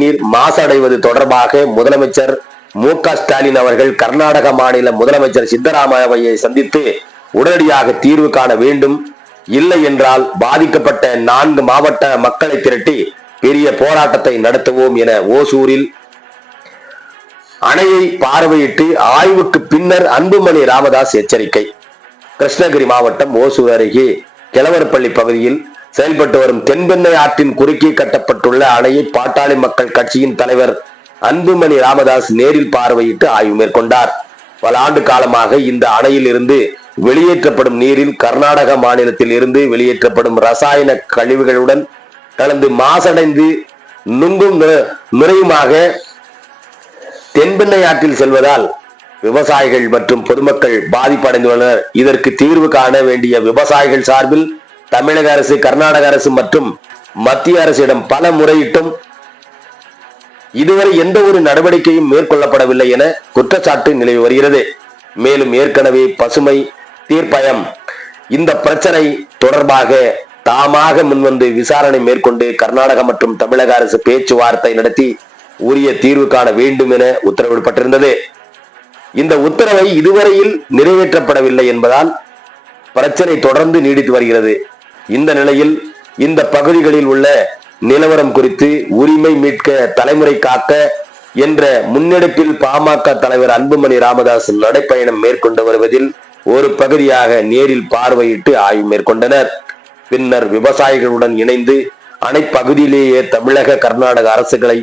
தண்ணீர் மாசடைவது தொடர்பாக முதலமைச்சர் மு ஸ்டாலின் அவர்கள் கர்நாடக மாநில முதலமைச்சர் சித்தராமையை சந்தித்து உடனடியாக தீர்வு காண வேண்டும். இல்லை என்றால் பாதிக்கப்பட்ட நான்கு மாவட்ட மக்களை திரட்டி பெரிய போராட்டத்தை நடத்துவோம் என ஓசூரில் அணையை பார்வையிட்டு ஆய்வுக்கு பின்னர் அன்புமணி ராமதாஸ் எச்சரிக்கை. கிருஷ்ணகிரி மாவட்டம் ஓசூர் அருகே கிழவர்பள்ளி பகுதியில் செயல்பட்டு வரும் தென்பெண்ணை ஆற்றின் குறுக்கே கட்டப்பட்டுள்ள அணையை பாட்டாளி மக்கள் கட்சியின் தலைவர் அன்புமணி ராமதாஸ் நேரில் பார்வையிட்டு ஆய்வு மேற்கொண்டார். பல ஆண்டு காலமாக இந்த அணையில் இருந்து வெளியேற்றப்படும் நீரில் கர்நாடக மாநிலத்தில் இருந்து வெளியேற்றப்படும் ரசாயன கழிவுகளுடன் கலந்து மாசடைந்து நுங்கும் நிறையுமாக தென்பெண்ணை ஆற்றில் செல்வதால் விவசாயிகள் மற்றும் பொதுமக்கள் பாதிப்படைந்துள்ளனர். இதற்கு தீர்வு காண வேண்டிய விவசாயிகள் சார்பில் தமிழக அரசு கர்நாடக அரசு மற்றும் மத்திய அரசிடம் பல முறையிட்டும் இதுவரை எந்த ஒரு நடவடிக்கையும் மேற்கொள்ளப்படவில்லை என குற்றச்சாட்டு நிலவி வருகிறது. மேலும் ஏற்கனவே பசுமை தீர்ப்பயம் இந்த பிரச்சனை தொடர்பாக தாமாக முன்வந்து விசாரணை மேற்கொண்டு கர்நாடக மற்றும் தமிழக அரசு பேச்சுவார்த்தை நடத்தி உரிய தீர்வு காண வேண்டும் என உத்தரவிடப்பட்டிருந்தது. இந்த உத்தரவை இதுவரையில் நிறைவேற்றப்படவில்லை என்பதால் பிரச்சனை தொடர்ந்து நீடித்து வருகிறது. இந்த நிலையில் இந்த பகுதிகளில் உள்ள நிலவரம் குறித்து உரிமை மீட்க தலைமுறை காக்க என்ற முன்னெடுப்பில் பாமக தலைவர் அன்புமணி ராமதாஸ் நடைப்பயணம் மேற்கொண்டு வருவதில் ஒரு பகுதியாக நேரில் பார்வையிட்டு ஆய்வு மேற்கொண்டனர். பின்னர் விவசாயிகளுடன் இணைந்து அனைப்பகுதியிலேயே தமிழக கர்நாடக அரசுகளை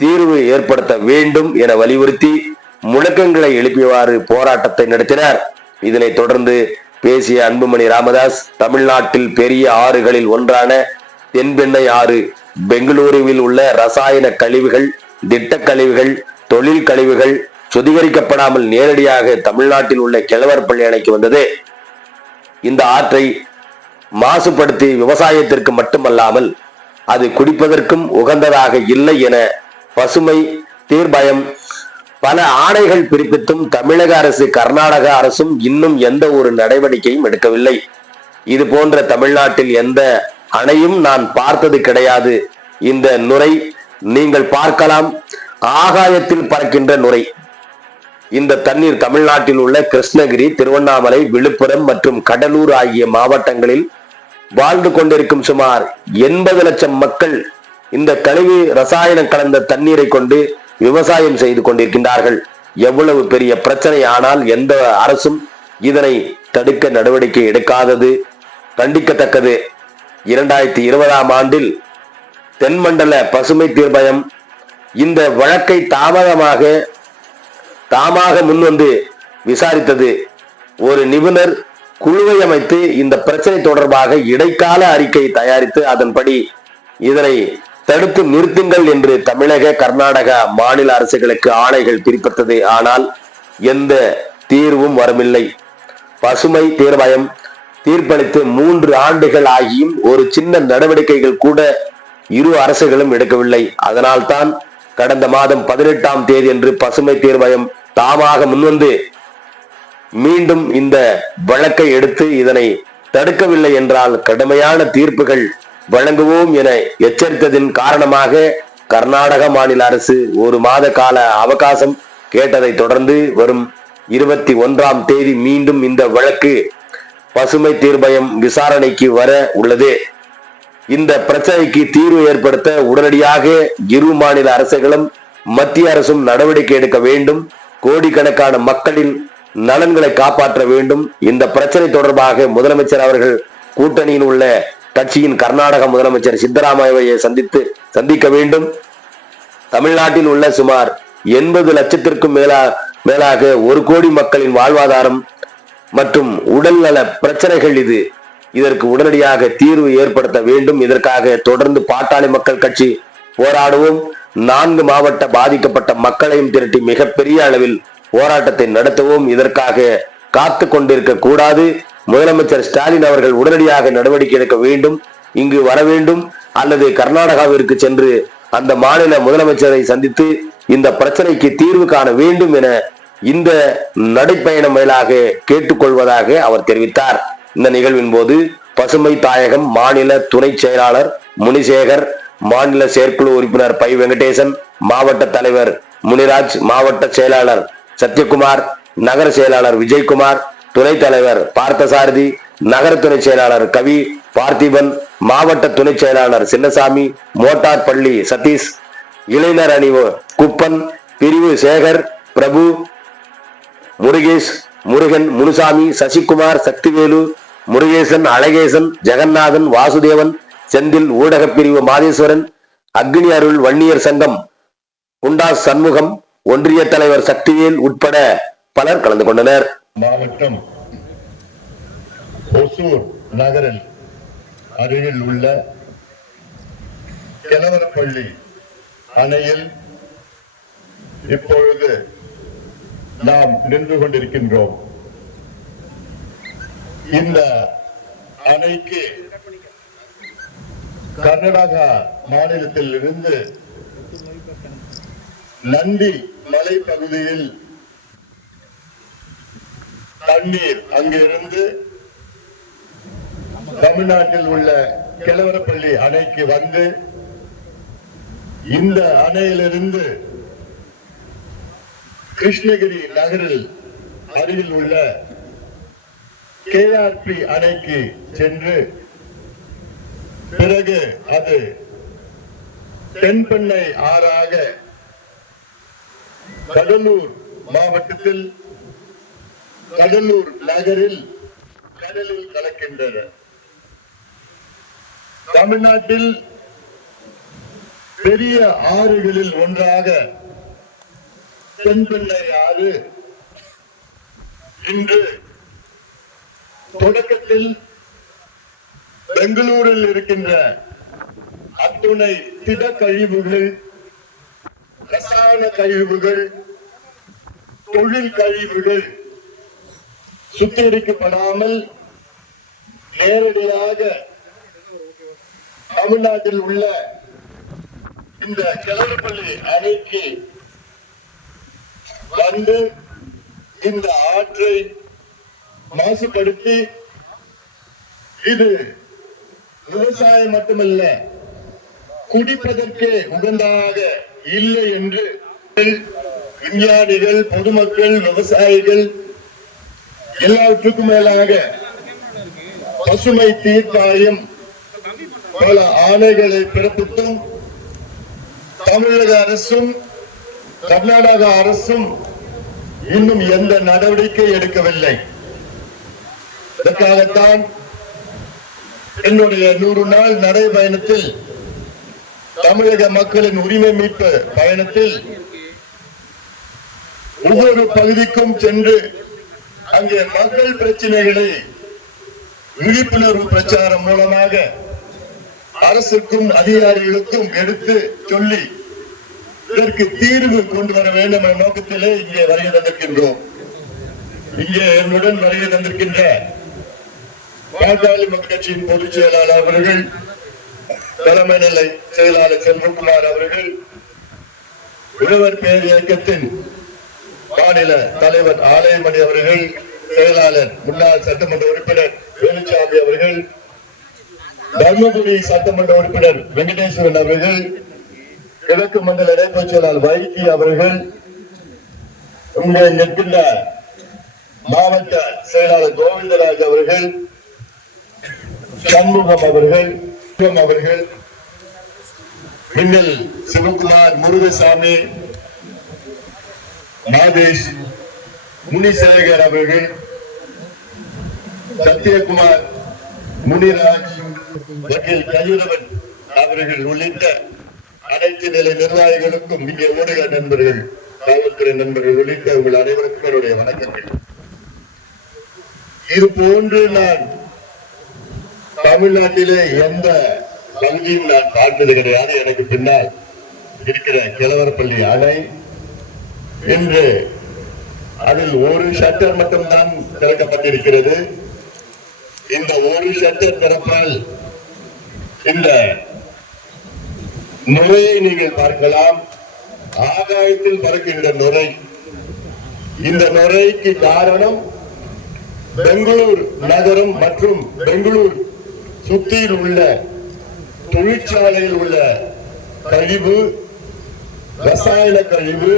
தீர்வு ஏற்படுத்த வேண்டும் என வலியுறுத்தி முழக்கங்களை எழுப்பியவாறு போராட்டத்தை நடத்தினர். இதனைத் தொடர்ந்து பேசிய அன்புமணி ராமதாஸ் தமிழ்நாட்டில் பெரிய ஆறுகளில் ஒன்றான தென்பெண்ணை ஆறு பெங்களூருவில் உள்ள ரசாயன கழிவுகள் திட்டக் கழிவுகள் தொழில் கழிவுகள் சுத்திகரிக்கப்படாமல் நேரடியாக தமிழ்நாட்டில் உள்ள கிழவரப்பள்ளி அணைக்கு வந்தது. இந்த ஆற்றை மாசுபடுத்தி விவசாயத்திற்கு மட்டுமல்லாமல் அது குடிப்பதற்கும் உகந்ததாக இல்லை என பசுமை தீர்பயம் பல ஆணைகள் பிறப்பித்தும் தமிழக அரசு கர்நாடக அரசும் இன்னும் எந்த ஒரு நடவடிக்கையும் எடுக்கவில்லை. இது போன்ற தமிழ்நாட்டில் எந்த அணையும் நான் பார்த்தது கிடையாது. இந்த நுரை நீங்கள் பார்க்கலாம். ஆகாயத்தில் பறக்கின்ற நுரை. இந்த தண்ணீர் தமிழ்நாட்டில் உள்ள கிருஷ்ணகிரி திருவண்ணாமலை விழுப்புரம் மற்றும் கடலூர் ஆகிய மாவட்டங்களில் வாழ்ந்து கொண்டிருக்கும் சுமார் எண்பது லட்சம் மக்கள் இந்த கழிவு ரசாயனம் கலந்த தண்ணீரை கொண்டு விவசாயம் செய்து கொண்டிருக்கின்றார்கள். எவ்வளவு பெரிய பிரச்சனை ஆனால் எந்த அரசும் இதனை தடுக்க நடவடிக்கை எடுக்காதது. கண்டிக்கத்தக்கது. இரண்டாயிரத்தி இருபதாம் ஆண்டில் தென்மண்டல பசுமை தீர்ப்பயம் இந்த வழக்கை தாமதமாக தாமாக முன்வந்து விசாரித்தது. ஒரு நிபுணர் குழுவை அமைத்து இந்த பிரச்சனை தொடர்பாக இடைக்கால அறிக்கை தயாரித்து அதன்படி இதனை தடுத்து நிறுத்துங்கள் என்று தமிழக கர்நாடக மாநில அரசுகளுக்கு ஆணைகள் பிறப்பித்தது ஆனால் எந்த தீர்வும் வரவில்லை. பசுமை தீர்வாயம் தீர்ப்பளித்து மூன்று ஆண்டுகள் ஆகியும் ஒரு சின்ன நடவடிக்கைகள் கூட இரு அரசுகளும் எடுக்கவில்லை. அதனால்தான் கடந்த மாதம் பதினெட்டாம் தேதி என்று பசுமை தீர்வாயம் தாமாக முன்வந்து மீண்டும் இந்த வழக்கை எடுத்து இதனை தடுக்கவில்லை என்றால் கடுமையான தீர்ப்புகள் வழங்குவோம் என எச்சரித்ததின் காரணமாக கர்நாடக மாநில அரசு ஒரு மாத கால அவகாசம் கேட்டதை தொடர்ந்து வரும் இருபத்தி ஒன்றாம் தேதி மீண்டும் இந்த வழக்கு பசுமை தீர்ப்பயம் விசாரணைக்கு வர உள்ளது. இந்த பிரச்சனைக்கு தீர்வு ஏற்படுத்த உடனடியாக இரு மாநில அரசுகளும் மத்திய அரசும் நடவடிக்கை எடுக்க வேண்டும். கோடிக்கணக்கான மக்களின் நலன்களை காப்பாற்ற வேண்டும். இந்த பிரச்சனை தொடர்பாக முதலமைச்சர் அவர்கள் கூட்டணியில் உள்ள கட்சியின் கர்நாடக முதலமைச்சர் சித்தராமையை சந்தித்து சந்திக்க வேண்டும். தமிழ்நாட்டில் உள்ள சுமார் எண்பது லட்சத்திற்கும் மேலா மேலாக ஒரு கோடி மக்களின் வாழ்வாதாரம் மற்றும் உடல்நல பிரச்சனைகள் இது. இதற்கு உடனடியாக தீர்வு ஏற்படுத்த வேண்டும். இதற்காக தொடர்ந்து பாட்டாளி மக்கள் கட்சி போராடுவோம். நான்கு மாவட்ட பாதிக்கப்பட்ட மக்களையும் திரட்டி மிகப்பெரிய அளவில் போராட்டத்தை நடத்துவோம். இதற்காக காத்து கொண்டிருக்க கூடாது. முதலமைச்சர் ஸ்டாலின் அவர்கள் உடனடியாக நடவடிக்கை எடுக்க வேண்டும் இங்கு வர வேண்டும் அல்லது கர்நாடகாவிற்கு சென்று அந்த மாநில முதலமைச்சரை சந்தித்து இந்த பிரச்சனைக்கு தீர்வு காண வேண்டும் என இந்த நடைப்பயணம் மேலாக கேட்டுக்கொள்வதாக அவர் தெரிவித்தார். இந்த நிகழ்வின் போது பசுமை தாயகம் மாநில துணை செயலாளர் முனிசேகர் மாநில செயற்குழு உறுப்பினர் பை வெங்கடேசன் மாவட்ட தலைவர் முனிராஜ் மாவட்ட செயலாளர் சத்யகுமார் நகர செயலாளர் விஜயகுமார் துணைத் தலைவர் பார்த்தசாரதி நகர துணை செயலாளர் கவி பார்த்திபன் மாவட்ட துணை செயலாளர் சின்னசாமி மோட்டார் பள்ளி சதீஷ் இளைஞர் அணிவு குப்பன் பிரிவு சேகர் பிரபு முருகேஷ் முருகன் முனுசாமி சசிகுமார் சக்திவேலு முருகேசன் அழகேசன் ஜெகநாதன் வாசுதேவன் செந்தில் ஊடகப் பிரிவு மாதேஸ்வரன் அக்னி அருள் வன்னியர் சங்கம் குண்டாஸ் சண்முகம் ஒன்றிய தலைவர் சக்திவேல் உட்பட பலர் கலந்து கொண்டனர். மாவட்டம் ஒசூர் நகரில் அருகில் உள்ள கிழவரப்பள்ளி அணையில் இப்பொழுது நாம் நின்று கொண்டிருக்கின்றோம். இந்த அணைக்கு கர்நாடகா மாநிலத்தில் இருந்து நந்தி மலைப்பகுதியில் தண்ணீர் அங்கிருந்து தமிழ்நாட்டில் உள்ள கிழவரப்பள்ளி அணைக்கு வந்து இந்த அணையிலிருந்து கிருஷ்ணகிரி நகரில் அருகில் உள்ள கேஆர்பி அணைக்கு சென்று பிறகு அது தென்பெண்ணை ஆறாக கடலூர் மாவட்டத்தில் கடலூர் நகரில் கடலில் கலக்கின்றன. தமிழ்நாட்டில் பெரிய ஆறுகளில் ஒன்றாக தென்பெண்ணை ஆறு. இன்று தொடக்கத்தில் பெங்களூரில் இருக்கின்ற அத்துணை திட கழிவுகள் ரசாயன கழிவுகள் தொழில் கழிவுகள் சுத்திகரிக்கப்படாமல் நேரடியாக தமிழ்நாட்டில் உள்ள இந்த கிளறுபள்ளி அணைக்கு வந்து இந்த ஆற்றை மாசுபடுத்தி இது விவசாயம் மட்டுமல்ல குடிப்பதற்கே உகந்ததாக இல்லை என்று விஞ்ஞானிகள் பொதுமக்கள் விவசாயிகள் எல்லாவற்றுக்கும் மேலாக பசுமை தீர்ப்பாயம் பல ஆணைகளை பிறப்பித்தும் தமிழக அரசும் கர்நாடக அரசும் இன்னும் எந்த நடவடிக்கை எடுக்கவில்லை. இதற்காகத்தான் என்னுடைய நூறு நாள் நடைபயணத்தில் தமிழக மக்களின் உரிமை மீட்பு பயணத்தில் ஒவ்வொரு பகுதிக்கும் சென்று அங்கே மக்கள் பிரச்சனைகளை விழிப்புணர்வு பிரச்சாரம் மூலமாக அரசுக்கும் அதிகாரிகளுக்கும் எடுத்து சொல்லி இதற்கு தீர்வு கொண்டு வர வேண்டும் என்ற நோக்கத்திலே இங்கே வருகை தந்திருக்கின்றோம். இங்கே என்னுடன் வருகை தந்திருக்கின்ற பாட்டாளி மக்கள் கட்சியின் பொதுச் செயலாளர் அவர்கள் தலைமை நிலை செயலாளர் செல்வகுமார் அவர்கள் உழவர் பேர் இயக்கத்தின் மாநில தலைவர் ஆலயமணி அவர்கள் செயலாளர் முன்னாள் சட்டமன்ற உறுப்பினர் வேலுச்சாமி அவர்கள் தர்மபுரி சட்டமன்ற உறுப்பினர் வெங்கடேஸ்வரன் அவர்கள் கிழக்கு மண்டல இடைப்பொதுச் செயலாளர் வைத்தி அவர்கள் இங்கே நிற்கின்ற மாவட்ட செயலாளர் கோவிந்தராஜ் அவர்கள் சண்முகம் அவர்கள் அவர்கள் பின்னல் சிவகுமார் முருகசாமி மாதேஷ் முனிசேகர் அவர்கள் சத்யகுமார் முனிராஜ் வக்கீல் கதிரவன் அவர்கள் உள்ளிட்ட அனைத்து நிலை நிர்வாகிகளுக்கும் இங்கே ஊடக நண்பர்கள் காவல்துறை நண்பர்கள் உள்ளிட்ட உங்கள் அனைவருக்கும் என்னுடைய வணக்கங்கள். இது போன்று நான் தமிழ்நாட்டிலே எந்த பகுதியும் நான் பார்த்தது கிடையாது. எனக்கு பின்னால் இருக்கிற கிழவரப்பள்ளி அணை இன்று அதில் ஒரு ஷட்டர் மட்டும்தான் திறக்கப்பட்டிருக்கிறது. இந்த ஒரு ஷட்டர் திறப்பால் இந்த நுரையை நீங்கள் பார்க்கலாம். ஆகாயத்தில் பறக்கின்ற நுரை. இந்த நுரைக்கு காரணம் பெங்களூர் நகரம் மற்றும் பெங்களூர் சுற்றியில் உள்ள தொழிற்சாலையில் உள்ள கழிவு ரசாயன கழிவு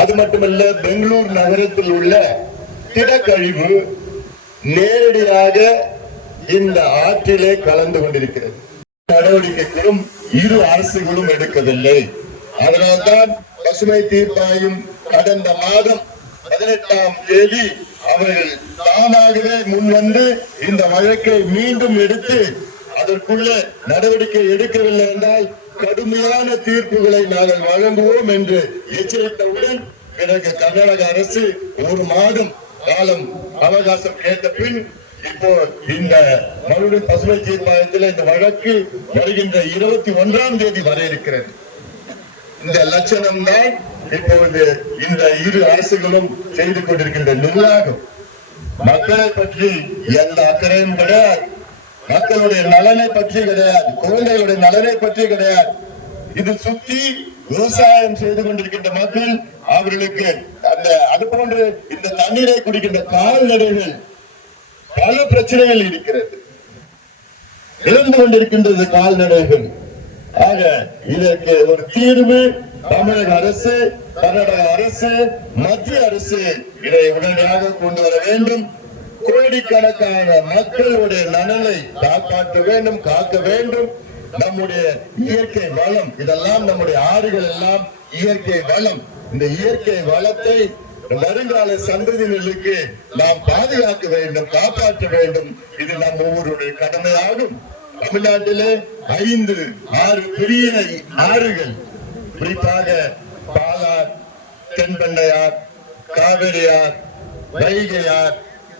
அது மட்டுமல்ல பெங்களூர் நகரத்தில் உள்ள திடக்கழிவு நேரடியாக இந்த ஆற்றிலே கலந்து கொண்டிருக்கிறது. நடவடிக்கைகளும் இரு அரசுகளும் எடுக்கவில்லை. அதனால்தான் பசுமை தீர்ப்பாயம் கடந்த மாதம் பதினெட்டாம் தேதி அவர்கள் தானாகவே முன்வந்து இந்த வழக்கை மீண்டும் எடுத்து அதற்குள்ள நடவடிக்கை எடுக்கவில்லை என்றால் கடுமையான தீர்ப்புகளை நாங்கள் வழங்குவோம் என்று எச்சரித்தவுடன் பிறகு கர்நாடக அரசு ஒரு மாதம் காலம் அவகாசம் கேட்ட பின் இப்போ இந்த மறுபடியும் பசுமை தீர்மானத்தில் இந்த வழக்கு வருகின்ற இருபத்தி ஒன்றாம் தேதி வர இருக்கிறது. இந்த லட்சணம் தான் இப்பொழுது இந்த இரு அரசுகளும் செய்து கொண்டிருக்கின்ற நிர்வாகம். மக்களை பற்றி எந்த அக்கறையும் கிடையாது. மக்களுடைய நலனை பற்றி கிடையாது குழந்தைகளுடைய நலனை பற்றி கிடையாது. இது சுத்தி விவசாயம் செய்து கொண்டிருக்கின்ற மக்கள் அவர்களுக்கு அந்த அது இந்த தண்ணீரை குடிக்கின்ற கால்நடைகள் பல பிரச்சனைகள் இருக்கிறது. இழந்து கொண்டிருக்கின்றது கால்நடைகள். ஆக இதற்கு ஒரு தீர்வு தமிழக அரசு கர்நாடக அரசு மத்திய அரசு இதை உடனடியாக கொண்டு வர வேண்டும். கோடிக்கணக்கான மக்களுடைய நலனை காப்பாற்ற வேண்டும் காக்க வேண்டும். நம்முடைய இயற்கை வளம் இதெல்லாம் நம்முடைய ஆறுகள் எல்லாம் இயற்கை வளம். இந்த இயற்கை வளத்தை வருங்கால சந்ததியினருக்கு நாம் பாதுகாக்க வேண்டும் காப்பாற்ற வேண்டும். இது நம் ஒவ்வொருடைய கடமையாகும். தமிழ்நாட்டிலே ஐந்து ஆறு பெரிய ஆறுகள். குறிப்பாக பாலார் தென்பெண்ணையார் காவிரியார் வைகையார்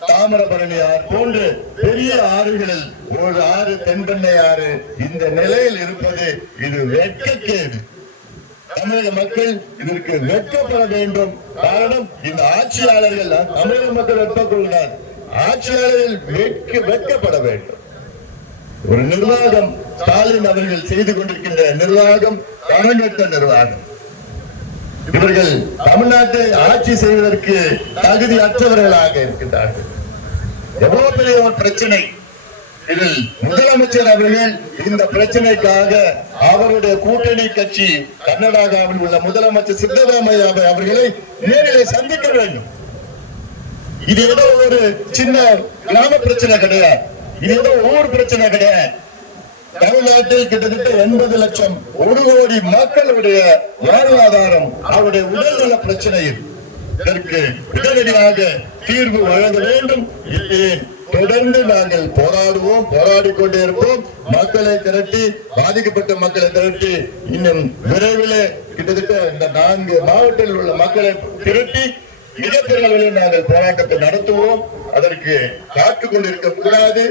தாமிரபரணியார் போன்று பெரிய ஆறுகளில் ஒரு ஆறு தென்பெண்ணை ஆறு இந்த நிலையில் இருப்பது இது வெட்கக்கேடு. தமிழக மக்கள் இதற்கு வெட்கப்பட வேண்டும். காரணம் இந்த ஆட்சியாளர்கள் தமிழக மக்கள் வெட்கப்படுகிறார் ஆட்சியாளர்கள் வெட்க வெட்கப்பட வேண்டும். ஒரு நிர்வாகம் ஸ்டாலின் அவர்கள் செய்து கொண்டிருக்கின்ற நிர்வாகம் தரங்கட்ட நிர்வாகம். இவர்கள் தமிழ்நாட்டை ஆட்சி செய்வதற்கு தகுதி அற்றவர்களாக இருக்கின்றார்கள். எவ்வளவு பெரிய ஒரு பிரச்சனை. இதில் முதலமைச்சர் அவர்கள் இந்த பிரச்சனைக்காக அவருடைய கூட்டணி கட்சி கர்நாடகாவில் உள்ள முதலமைச்சர் சித்தராமையா அவர்களை நேரிலே சந்திக்க வேண்டும். இது ஏதோ ஒரு சின்ன கிராம பிரச்சனை கிடையாது. இது ஏதோ ஊர் பிரச்சனை கிடையாது. தமிழ்நாட்டில் கிட்டத்தட்ட எண்பது லட்சம் ஒரு கோடி மக்களுடைய வாழ்வாதாரம் அவருடைய உடல்நல பிரச்சனையில் இதற்கு உடனடியாக தீர்வு வழங்க வேண்டும். இல்லையே தொடர்ந்து நாங்கள் போராடுவோம் போராடி கொண்டே இருப்போம். மக்களை திரட்டி பாதிக்கப்பட்ட மக்களை திரட்டி இன்னும் விரைவில் கிட்டத்தட்ட இந்த நான்கு மாவட்டத்தில் உள்ள மக்களை திரட்டி மிகப்பெரிய நாங்கள் போராட்டத்தை நடத்துவோம். அதற்கு காத்துக் கொண்டிருக்க கூடாது.